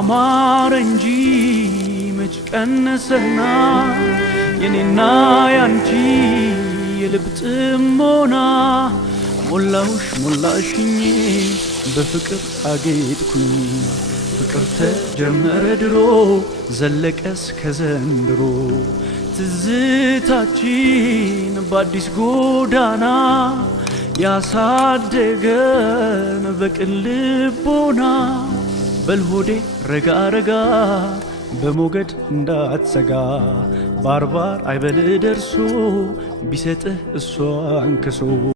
አማረ እንጂ መች ቀነሰና የኔና ያንቺ የልብ ጥሞና ሞላውሽ ሞላሽኝ በፍቅር አጌጥኩኝ ፍቅር ተጀመረ ድሮ ዘለቀስ ከዘንድሮ ትዝታችን በአዲስ ጎዳና ያሳደገን በቅን ልቦና በልሆዴ ረጋ ረጋ በሞገድ እንዳትሰጋ ባርባር አይበል ደርሶ ቢሰጥህ እሷን ክሶ